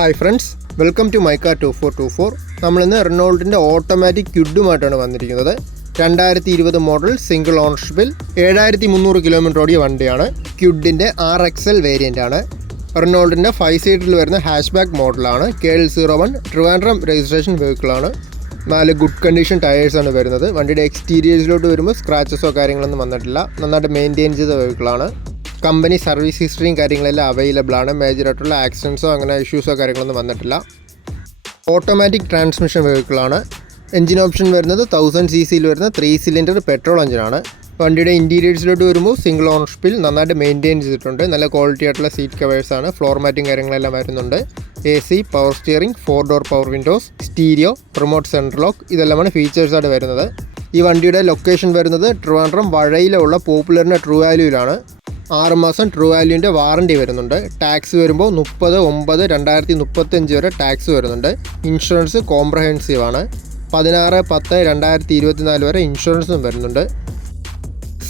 Hi friends, welcome to my car 2424. നമ്മളിന്ന് റെനോൾട്ടിൻ്റെ automatic ക്വിഡുമായിട്ടാണ് വന്നിരിക്കുന്നത്. 2020 model single ഓണർഷിപ്പിൽ 7300 kilometre ഓടിയ വണ്ടിയാണ്. ക്വിഡിൻ്റെ RXL വേരിയൻ്റ് ആണ്. റെനോൾട്ടിൻ്റെ 5 സീറ്റിൽ വരുന്ന ഹാഷ് ബാക്ക് മോഡലാണ്. KL01 ട്രിവാൻഡ്രം രജിസ്ട്രേഷൻ വെഹിക്കിളാണ്. 4 ഗുഡ് കണ്ടീഷൻ ടയേഴ്സാണ് വരുന്നത്. വണ്ടിയുടെ എക്സ്റ്റീരിയേഴ്സിലോട്ട് വരുമ്പോൾ സ്ക്രാച്ചസോ കാര്യങ്ങളൊന്നും വന്നിട്ടില്ല. നന്നായിട്ട് മെയിൻറ്റെയിൻ ചെയ്ത വെഹിക്കിളാണ്. കമ്പനി സർവീസ് ഹിസ്റ്ററിയും കാര്യങ്ങളെല്ലാം അവൈലബിൾ ആണ്. മേജറായിട്ടുള്ള ആക്സിഡൻസോ അങ്ങനെ ഇഷ്യൂസോ കാര്യങ്ങളൊന്നും വന്നിട്ടില്ല. ഓട്ടോമാറ്റിക് ട്രാൻസ്മിഷൻ വെഹിക്കിളാണ്. എഞ്ചിൻ ഓപ്ഷൻ വരുന്നത് 1000 cc വരുന്ന 3 സിലിണ്ടർ പെട്രോൾ എഞ്ചിനാണ്. വണ്ടിയുടെ ഇൻറ്റീരിയേഴ്സിലോട്ട് വരുമ്പോൾ സിംഗിൾ ഓണർഷിപ്പിൽ നന്നായിട്ട് മെയിൻറ്റെയിൻ ചെയ്തിട്ടുണ്ട്. നല്ല ക്വാളിറ്റി ആയിട്ടുള്ള സീറ്റ് കവേഴ്സാണ്. ഫ്ലോർ മാറ്റും കാര്യങ്ങളെല്ലാം വരുന്നുണ്ട്. AC, power steering, 4 door power Windows, stereo, remote central lock ഇതെല്ലാമാണ് ഫീച്ചേഴ്സായിട്ട് വരുന്നത്. ഈ വണ്ടിയുടെ ലൊക്കേഷൻ വരുന്നത് ട്രിവാൻഡ്രം വഴയിലുള്ള പോപ്പുലറിൻ്റെ ട്രൂ വാല്യൂവിലാണ്. 6 മാസം ട്രൂ വാല്യൂവിൻ്റെ വാറണ്ടി വരുന്നുണ്ട്. ടാക്സ് വരുമ്പോൾ 30/9/2035 വരെ ടാക്സ് വരുന്നുണ്ട്. ഇൻഷുറൻസ് കോംപ്രഹെൻസീവ് ആണ്. 16/10/2024 വരെ ഇൻഷുറൻസും വരുന്നുണ്ട്.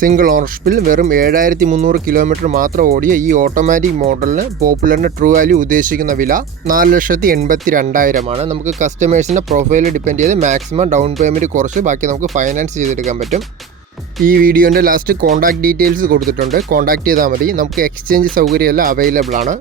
സിംഗിൾ ഓണർഷിപ്പിൽ വെറും 7300 കിലോമീറ്റർ മാത്രം ഓടിയ ഈ ഓട്ടോമാറ്റിക് മോഡലിന് പോപ്പുലറിൻ്റെ ട്രൂ വാല്യൂ ഉദ്ദേശിക്കുന്ന വില 4,82,000 ആണ്. നമുക്ക് കസ്റ്റമേഴ്സിൻ്റെ പ്രൊഫൈൽ ഡിപ്പെൻഡ് ചെയ്ത് മാക്സിമം ഡൗൺ പേയ്മെൻറ്റ് കുറച്ച് ബാക്കി നമുക്ക് ഫൈനാൻസ് ചെയ്തെടുക്കാൻ പറ്റും. ഈ വീഡിയോൻ്റെ ലാസ്റ്റ് കോൺടാക്ട് ഡീറ്റെയിൽസ് കൊടുത്തിട്ടുണ്ട്. കോൺടാക്ട് ചെയ്താൽ മതി. നമുക്ക് എക്സ്ചേഞ്ച് സൗകര്യമെല്ലാം അവൈലബിൾ ആണ്.